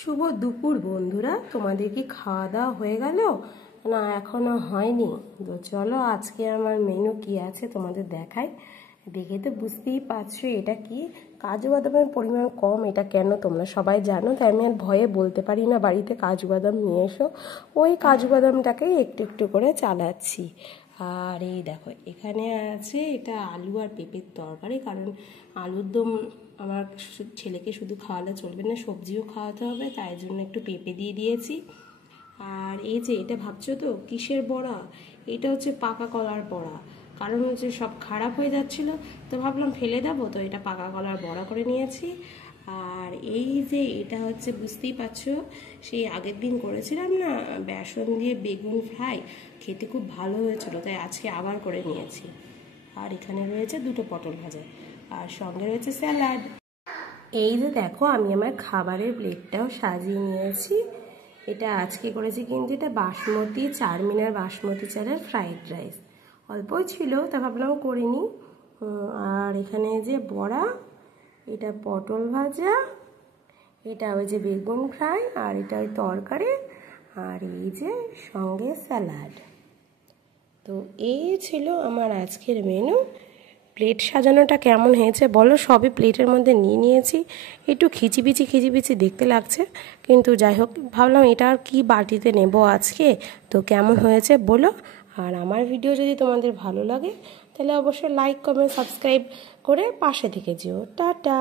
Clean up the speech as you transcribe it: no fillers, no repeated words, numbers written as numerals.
শুভ দুপুর বন্ধুরা, তোমাদের কি খাওয়া দাওয়া হয়ে গেল? না এখনো হয়নি। তো চলো আজকে আমার মেনু কি আছে তোমাদের দেখাই। দেখে তো বুঝতেই পারছো এটা কি। কাজু বাদামের পরিমাণ কম, এটা কেন তোমরা সবাই জানো, তাই আমি আর ভয়ে বলতে পারি না বাড়িতে কাজু বাদাম নিয়ে এসো। ওই কাজু বাদামটাকেই একটু একটু করে চালাচ্ছি। আর এই দেখো এখানে আছে এটা আলু আর পেঁপের তরকারি, কারণ আলুর দম আমার ছেলেকে শুধু খাওয়ালে চলবে না, সবজিও খাওয়াতে হবে, তাই জন্য একটু পেঁপে দিয়ে দিয়েছি। আর এই যে এটা ভাবছো তো কিসের বড়া, এটা হচ্ছে পাকা কলার বড়া। কারণ হচ্ছে সব খারাপ হয়ে যাচ্ছিল, তো ভাবলাম ফেলে দেবো, তো এটা পাকা কলার বড়া করে নিয়েছি। আর এই যে এটা হচ্ছে বুঝতেই পারছো, সেই আগের দিন করেছিলাম না বেসন দিয়ে বেগুন ফ্রাই, খেতে খুব ভালো হয়েছিল, তাই আজকে আবার করে নিয়েছি। আর এখানে রয়েছে দুটো পটল ভাজা, আর সঙ্গে রয়েছে স্যালাড। এই যে দেখো আমি আমার খাবারের প্লেটটাও সাজিয়ে নিয়েছি। এটা আজকে করেছি, কিন্তু এটা বাসমতি 4 মিনার বাসমতি চালের ফ্রাইড রাইস। অল্পই ছিল, তা ভাবলাম করে নিই। আর এখানে যে বড়া, এটা পটল ভাজা, এটা ওই যে বেগুন ফ্রাই, আর এটা ওই তরকারি, আর এই যে সঙ্গে স্যালাড। তো এই ছিল আমার আজকের মেনু। প্লেট সাজানোটা কেমন হয়েছে বলো? সবই প্লেটের মধ্যে নিয়ে নিয়েছি। একটু খিচিবিচি দেখতে লাগছে, কিন্তু যাই হোক ভাবলাম এটা আর কি বাটিতে নেব আজকে। তো কেমন হয়েছে বলো। আর আমার ভিডিও যদি তোমাদের ভালো লাগে তাহলে অবশ্যই লাইক কমেন্ট সাবস্ক্রাইব করে পাশে থেকে যেও। টাটা।